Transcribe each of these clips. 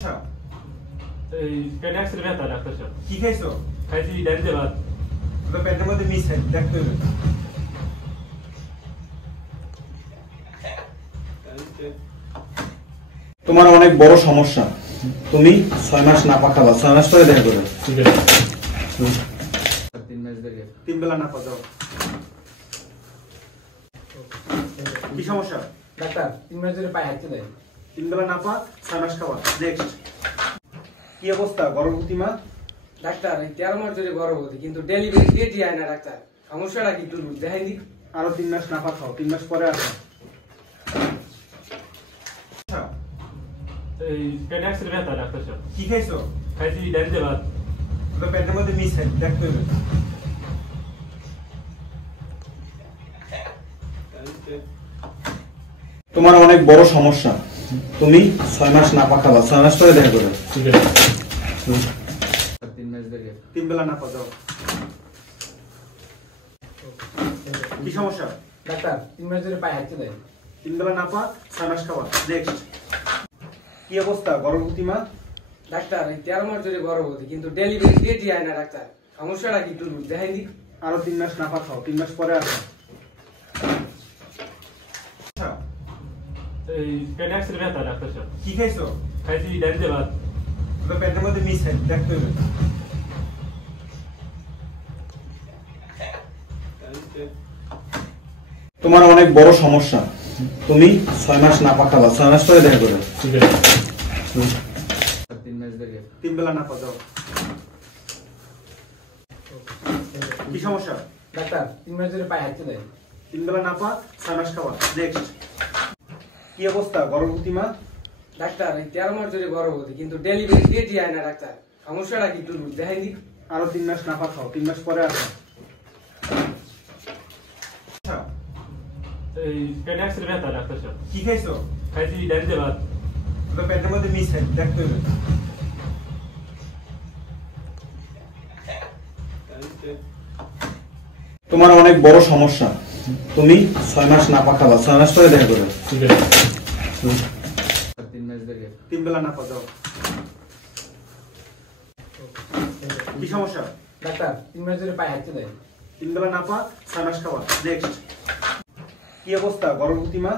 আচ্ছা, এই পেটে আসছে ব্যথা ডাক্তার সাহেব। কি খাইছো? খাইছি ডাইলে ভাত। তো পেটের মধ্যে মিস হয়, দেখতে হবে। তোমার অনেক বড় সমস্যা, তুমি 6 মাস না পা খাবা, 6 মাস পরে দেখা করবে। ঠিক আছে। 3 মাস ধরে 3 বেলা না পা দাও। কি সমস্যা? ডাক্তার 3 মাস ধরে পায়ে হাঁটতে দেয়। 3 বেলা না পা, 6 মাস খাওয়া। নেক্সট। কি অবস্থা গর্ভবতী মা? ডাক্তার এই 13 মাস ধরে গর্ভবতী, কিন্তু ডেলিভারি ডেটই হয় না ডাক্তার। সমস্যাটা কি একটু দেখাই দিন। আরো 3 মাস না পা খাও, 3 মাস পরে আসো। আচ্ছা, এই পেটে আসছে ব্যথা ডাক্তার সাহেব। কি খাইছো? খাইছি ডাইলে ভাত। তো পেটের মধ্যে মিস হয়, দেখতে হবে। তোমার অনেক বড় সমস্যা, তুমি 6 মাস না পা খাবা, 6 মাস পরে দেখা করবে। ঠিক আছে। 3 মাস ধরে 3 বেলা না পা দাও। কি সমস্যা? ডাক্তার 3 মাস ধরে পায়ে হাঁটতে দেয়। 3 বেলা না পা, 6 মাস খাওয়া। নেক্সট। কি অবস্থা গর্ভবতী মা? ডাক্তার এই 13 মাস ধরে গর্ভবতী, কিন্তু ডেলিভারি ডেটই হয় না ডাক্তার। সমস্যাটা কি একটু দেখাই দিন। আরো 3 মাস না পা খাও, 3 মাস পরে আসো। আচ্ছা, এই পেটে আসছে ব্যথা ডাক্তার সাহেব। কি খাইছো? খাইছি ডাইলে ভাত। তো পেটের মধ্যে মিস হয়, দেখতে হবে। তোমার অনেক বড় সমস্যা, তুমি 6 মাস না পা খাবা, 6 মাস পরে দেখা করবে। ঠিক আছে। 3 মাস ধরে 3 বেলা না পা দাও। কি সমস্যা? ডাক্তার 3 মাস ধরে পায়ে হাঁটতে দেয়। 3 বেলা না পা, 6 মাস খাওয়া। নেক্সট। কি অবস্থা গর্ভবতী মা? ডাক্তার এই 13 মাস ধরে গর্ভবতী, কিন্তু ডেলিভারি ডেটই হয় না ডাক্তার। সমস্যাটা কি একটু দেখাই দিন। আরো 3 মাস না পা খাও, 3 মাস পরে আসো। আচ্ছা, এই পেটে আসছে ব্যথা ডাক্তার সাহেব। কি খাইছো? খাইছি ডাইলে ভাত। তো পেটের মধ্যে মিস হয়, দেখতে হবে। তোমার অনেক বড় সমস্যা, তুমি 6 মাস না পা খাবা, 6 মাস পরে দেখা করবে। ঠিক আছে। 3 মাস ধরে 3 বেলা না পা দাও। কি সমস্যা? ডাক্তার 3 মাস ধরে পায়ে হাঁটতে দেয়। 3 বেলা না পা, 6 মাস খাওয়া। নেক্সট। কি অবস্থা গর্ভবতী মা?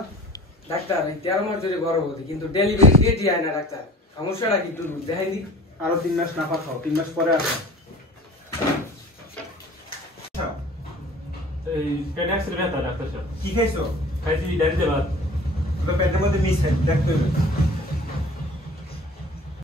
ডাক্তার এই 13 মাস ধরে গর্ভবতী, কিন্তু ডেলিভারি ডেটই হয় না ডাক্তার। সমস্যাটা কি একটু দেখাই দিন। আরো 3 মাস না পা খাও, 3 মাস পরে আসো। আচ্ছা, এই পেটে আসছে ব্যথা ডাক্তার সাহেব। কি খাইছো? খাইছি ডাইলে ভাত। তো পেটের মধ্যে মিস হয়, দেখতে হবে।